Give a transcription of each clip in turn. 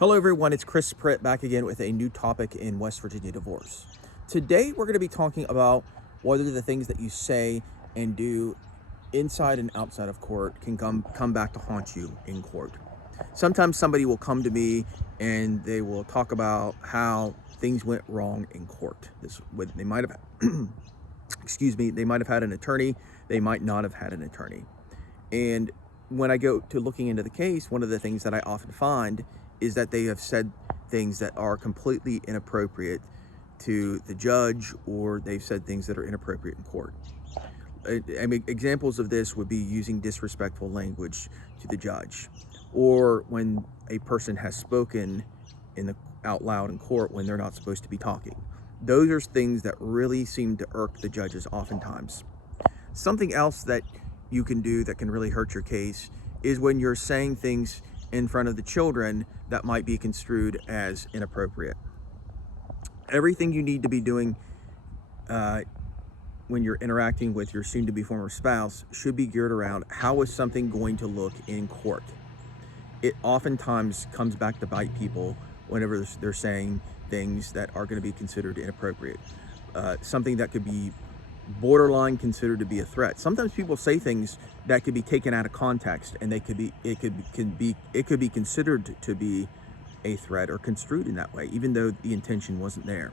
Hello everyone, it's Pritt back again with a new topic in West Virginia divorce. Today we're going to be talking about whether the things that you say and do inside and outside of court can come back to haunt you in court. Sometimes somebody will come to me and they will talk about how things went wrong in court. They might have they might have had an attorney, they might not have had an attorney. And when I go to looking into the case, one of the things that I often find is that they have said things that are completely inappropriate to the judge, or they've said things that are inappropriate in court. I mean, examples of this would be using disrespectful language to the judge, or when a person has spoken out loud in court when they're not supposed to be talking. Those are things that really seem to irk the judges oftentimes. Something else that you can do that can really hurt your case is when you're saying things in front of the children that might be construed as inappropriate. Everything you need to be doing when you're interacting with your soon-to-be former spouse should be geared around how is something going to look in court. It oftentimes comes back to bite people whenever they're saying things that are going to be considered inappropriate. Something that could be borderline considered to be a threat. Sometimes people say things that could be taken out of context, and it could be considered to be a threat or construed in that way, even though the intention wasn't there.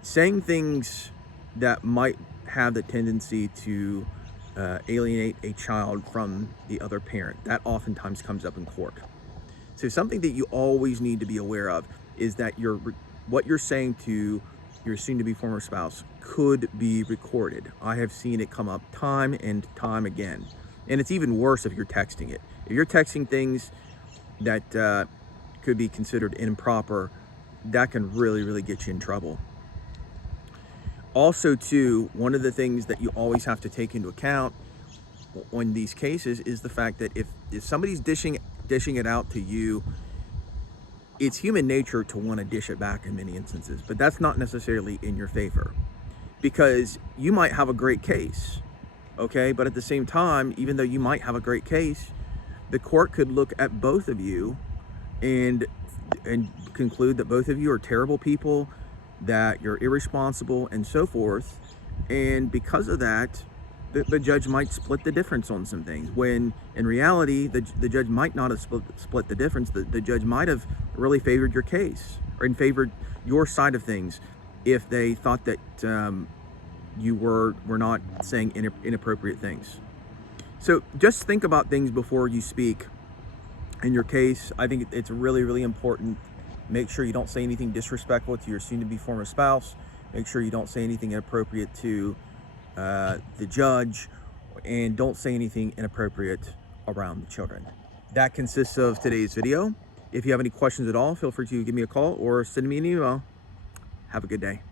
Saying things that might have the tendency to alienate a child from the other parent, that oftentimes comes up in court. So something that you always need to be aware of is that what you're saying to your soon-to-be former spouse could be recorded. I have seen it come up time and time again. And it's even worse if you're texting it. If you're texting things that could be considered improper, that can really get you in trouble. Also, too, one of the things that you always have to take into account in these cases is the fact that if somebody's dishing it out to you, it's human nature to want to dish it back in many instances, but that's not necessarily in your favor, because you might have a great case, okay? But at the same time, even though you might have a great case, the court could look at both of you and conclude that both of you are terrible people, that you're irresponsible and so forth. And because of that, the judge might split the difference on some things, when in reality, the judge might not have split the difference. The judge might have really favored your case or in favored your side of things if they thought that you were not saying inappropriate things. So just think about things before you speak in your case. I think it's really important. Make sure you don't say anything disrespectful to your soon-to-be former spouse. Make sure you don't say anything inappropriate to the judge, and don't say anything inappropriate around the children. That consists of today's video. If you have any questions at all, feel free to give me a call or send me an email. Have a good day.